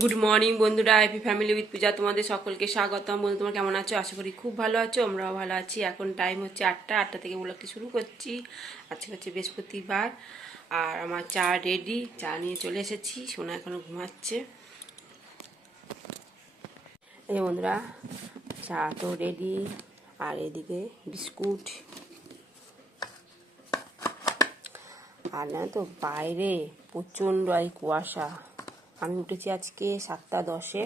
Good morning বন্ধুরা, happy family with পূজা তোমাদের সকলকে স্বাগতম। বন্ধু তোমরা কেমন আছো? আশা করি খুব ভালো আছো, আমরাও ভালো আছি। এখন টাইম হচ্ছে 8টা থেকে ব্লগটি শুরু করছি। আজকে হচ্ছে বৃহস্পতিবার আর আমার চা রেডি, চা নিয়ে চলে এসেছি। সোনা এখনো ঘুমাচ্ছে। এই বন্ধুরা, চা তো রেডি আর এদিকে বিস্কুট। আর না তো বাইরে প্রচণ্ড কুয়াশা। আমি উঠেছি আজকে 7টা 10-এ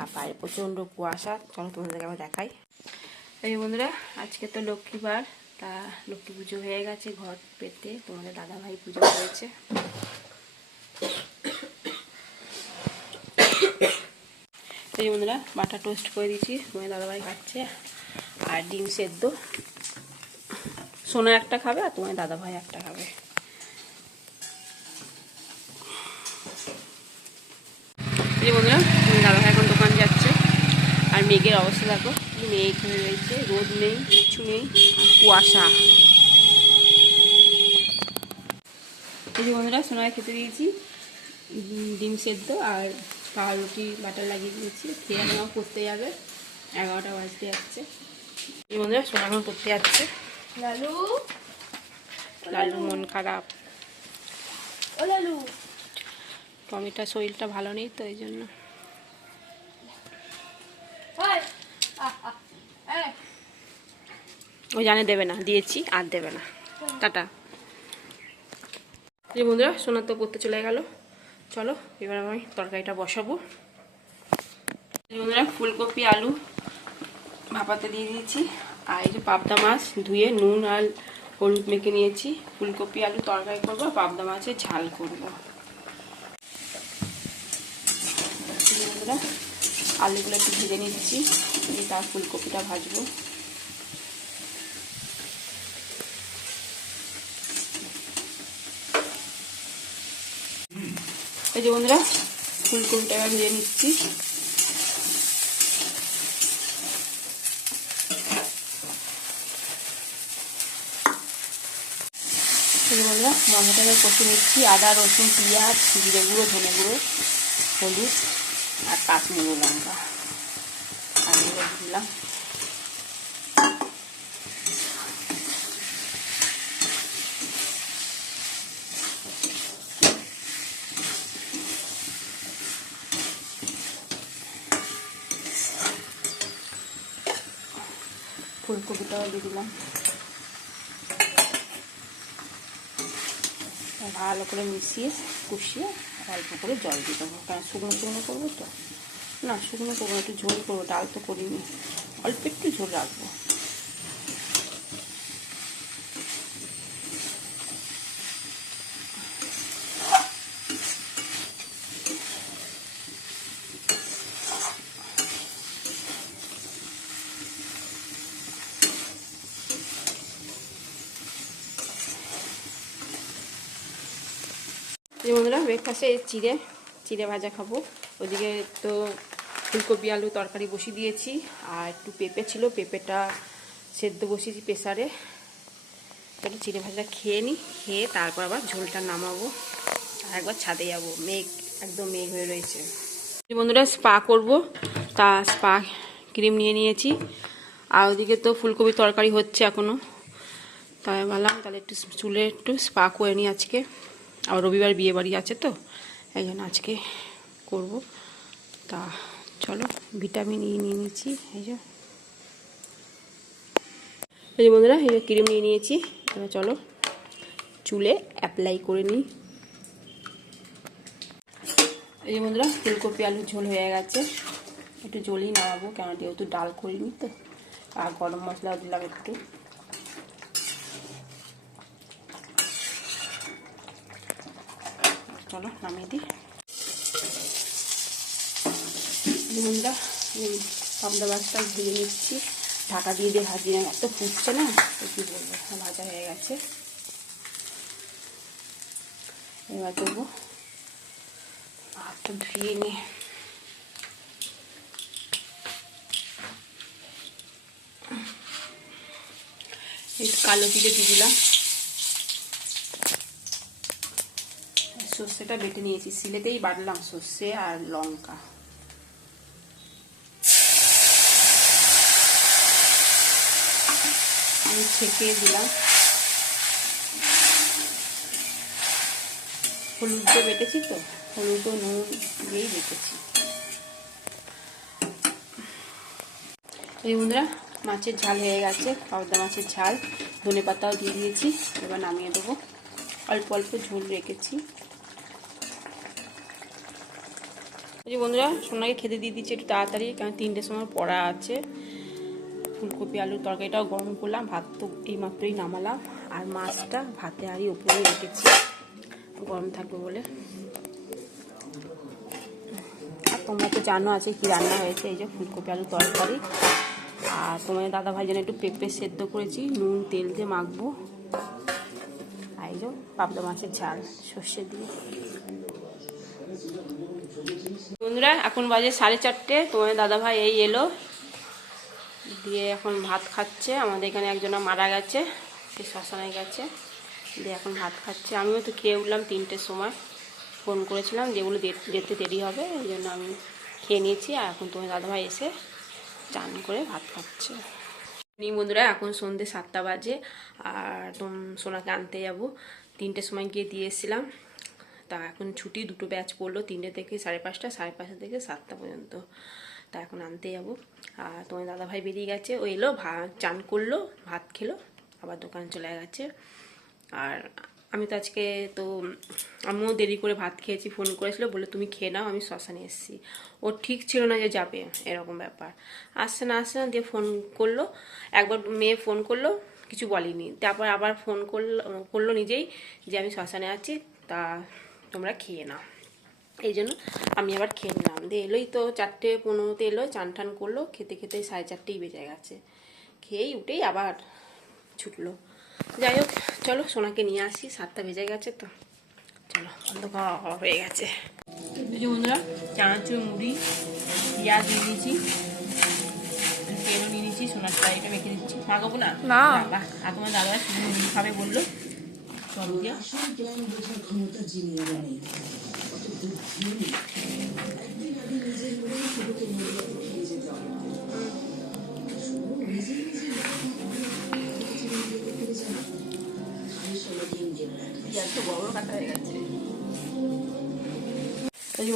আর বাইরে প্রচণ্ড কুয়াশা। চলো তোমাদেরকে আবার দেখাই। এই বন্ধুরা, আজকে তো লক্ষ্মীবার, তা লক্ষ্মী পুজো হয়ে গেছে ঘর পেতে। তোমাদের দাদাভাই পুজো করেছে। এই বন্ধুরা, বাটার টোস্ট করে দিচ্ছি, তোমাদের দাদাভাই খাচ্ছে। আর ডিম সেদ্ধ। সোনা একটা খাবে আর তোমাদের দাদাভাই একটা খাবে। এই বন্ধুরা, দাদাভাই এখন দোকান যাচ্ছে। আর মেঘের অবস্থা দেখো, মেঘ হয়ে রয়েছে, রোদ নেই, কিচ্ছু নেই, কুয়াশা। এই যে বন্ধুরা, সোনায় খেতে দিয়েছি ডিম সেদ্ধ আর পাউরুটি বাটার লাগিয়ে দিয়েছি। খেয়ে নেওয়া পড়তে যাবে, 11টা বাজতে যাচ্ছে। এই বন্ধুরা, সোনা এখন পড়তে যাচ্ছে। লালু লালু মন খারাপ। ও লালু, টমিটার শরীরটা ভালো নেই তো এই জন্য। ও জানে দেবে না, দিয়েছি আর দেবে না। টাটা। যে বন্ধুরা, সোনা তো পড়তে চলে গেল। চলো এবার আমি তরকারিটা বসাবো। বন্ধুরা, ফুলকপি আলু ভাপাতে দিয়ে দিয়েছি। আর এই যে পাবদা মাছ ধুয়ে নুন আর হলুদ মেখে নিয়েছি। ফুলকপি আলু তরকারি করবো, পাবদা মাছের ঝাল করবো। বন্ধুরা, আলুগুলো একটু ভেজে নিচ্ছি, তার ফুলকপিটা ভাজবো। এই যে বন্ধুরা, ফুলকপিটা ভেজে নিচ্ছি। বন্ধুরা, মশলাটা কষে নিচ্ছি। আদা রসুন পেঁয়াজ জিরে গুঁড়ো ধনে গুঁড়ো হলুদ আর কাশ্মীরি লঙ্কা আর দিলাম। ফুলকপিটাও দিয়ে দিলাম। ভালো করে মিশিয়ে কষিয়ে অল্প করে জল দিয়ে দেবো, কারণ শুকনো শুকনো করবো তো। না, শুকনো করবো, একটু ঝোল করবো, ডাল তো করিনি, অল্প একটু ঝোল রাখবো। বন্ধুরা, ব্রেকফাস্টে চিড়ে ভাজা খাবো। ওদিকে তো ফুলকপি আলু তরকারি বসিয়ে দিয়েছি। আর একটু পেঁপে ছিল, পেঁপেটা সেদ্ধ বসিয়েছি প্রেসারে। একটু চিড়ে ভাজা খেয়ে নিই, খেয়ে তারপর আবার ঝোলটা নামাবো আর একবার ছাদে যাবো। একদম মেঘ হয়ে রয়েছে। বন্ধুরা, স্পা করব, তা স্পা ক্রিম নিয়ে নিয়েছি। আর ওদিকে তো ফুলকপি তরকারি হচ্ছে এখনো, তাই ভাবলাম তাহলে একটু চুলে একটু স্পা করে নিই আজকে। আর রবিবার বিয়ে বাড়ি আছে তো, এই জন্য আজকে করব। তা চলো, ভিটামিন ই নিয়ে নিয়েছি। এই যে বন্ধুরা, এই যে ক্রিম নিয়ে নিয়েছি। এবার চলো চুলে অ্যাপ্লাই করে নিই। এই যে বন্ধুরা, ফুলকপি আলুর ঝোল হয়ে গেছে। একটু জলই নামাবো, কেন যেহেতু ডাল করিনি তো। আর গরম মশলাও দিলাম একটু। চলো নামিয়ে দিই। বন্ধুরা, পাবদা মাছটা ভেজে নিচ্ছি, ঢাকা দিয়ে দিয়ে ভাজি না, এত ফুটছে না তো কী বলবো। ভাজা হয়ে গেছে, এবার দেবো। হাতটা ধুয়ে নিয়ে একটু কালো জিরে দিয়ে দিলাম, সর্ষেটা বেটে নিয়েছি, সিলেতেই বাটলাম সর্ষে আর লঙ্কা। আমি ছেঁকে দিলাম, হলুদ দিয়ে বেটেছি তো, হলুদ ও নুন দিয়েই বেটেছি। এই বন্ধুরা মাছের ঝাল হয়ে গেছে, পাবদা মাছের ঝাল, ধনে পাতাও দিয়ে দিয়েছি। এবার নামিয়ে দেবো, অল্প অল্প ঝোল রেখেছি। এই বন্ধুরা সোনাকে খেতে দিয়ে দিচ্ছি একটু তাড়াতাড়ি, কারণ 3টের সময় পড়া আছে। ফুলকপি আলুর তরকারিটাও গরম করলাম, ভাত তো এই মাত্রই নামালাম, আর মাছটা ভাতে হাঁড়ি উপরে রেখেছি গরম থাকবে বলে। আর তোমরা তো জানো আছে কি রান্না হয়েছে, এই যে ফুলকপি আলুর তরকারি। আর তোমাদের দাদা ভাই যেন একটু পেঁপে সেদ্ধ করেছি, নুন তেল দিয়ে মাখবো। আর এই যে পাবদা মাছের ঝাল সর্ষে দিয়ে। বন্ধুরা এখন বাজে 4:30, তোমাদের দাদা ভাই এই এলো, দিয়ে এখন ভাত খাচ্ছে। আমাদের এখানে একজনা মারা গেছে, সে শ্মশানে গেছে, দিয়ে এখন ভাত খাচ্ছে। আমিও তো খেয়ে উঠলাম 3টের সময়, ফোন করেছিলাম যেগুলো যেতে দেরি হবে, এই জন্য আমি খেয়ে নিয়েছি। আর এখন তোমার দাদাভাই এসে চান করে ভাত খাচ্ছে। বন্ধুরা এখন সন্ধ্যে 7টা বাজে, আর সোনাকে আনতে যাব। 3টের সময় গিয়ে দিয়ে এসেছিলাম, তা এখন ছুটি, 2টো ব্যাচ পড়লো, 3টে থেকে 5:30, 5:30 থেকে 7টা পর্যন্ত। তা এখন আনতে যাব। আর তোমার দাদাভাই বেরিয়ে গেছে, ও এলো, চান করলো, ভাত খেলো, আবার দোকানে চলে গেছে। আর আমি তো আজকে তো আমিও দেরি করে ভাত খেয়েছি, ফোন করেছিল, বলে তুমি খেয়ে নাও, আমি শ্মশানে এসেছি। ও ঠিক ছিল না যে যাবে, এরকম ব্যাপার, আসছে না দিয়ে ফোন করলো। একবার মেয়ে ফোন করলো, কিছু বলিনি, তারপর আবার ফোন করলো নিজেই যে আমি শ্মশানে আছি, তা তোমরা খেয়ে নাও। এই জন্য আমি আবার খেয়ে নিলাম। দিয়ে এলোই তো 4:15 এলো, চান টান করলো, খেতে খেতে 4:30 বেজে গেছে। খেয়েই উঠেই আবার ছুটলো। যাই হোক চলো সোনাকে নিয়ে আসি, 7টা বেজে গেছে তো, চলো অন্ধকার হয়ে গেছে। বন্ধুরা চানাচুর, মুড়ি, পেঁয়াজ দিয়ে দিয়েছি, তেলও নিয়ে নিচ্ছি, সোনার শাড়িটা মেখে দিচ্ছি। মাখাবো না, আর তোমার দাদা শুধু মুড়ি খাবে বললো, সব দিয়ে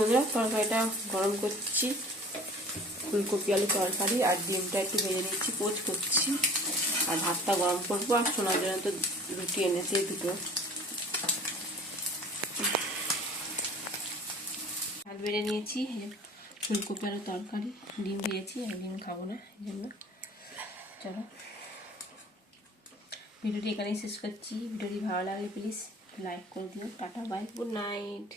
বন্ধুরা তরকারিটা গরম করছি, ফুলকপি আলু তরকারি, আর ডিমটা একটু ভেজে নিচ্ছি, পোচ করছি। আর ভাতটা গরম করবো, আর সোনার জন্য তো রুটি এনেছি 2টো। ভাত বেড়ে নিয়েছি, ফুলকপি আলু তরকারি, ডিম দিয়েছি, আর ডিম খাবো না এই জন্য। চলো ভিডিওটি এখানেই শেষ করছি। ভিডিওটি ভালো লাগলে প্লিজ লাইক করে দিও। Tata bye, good night.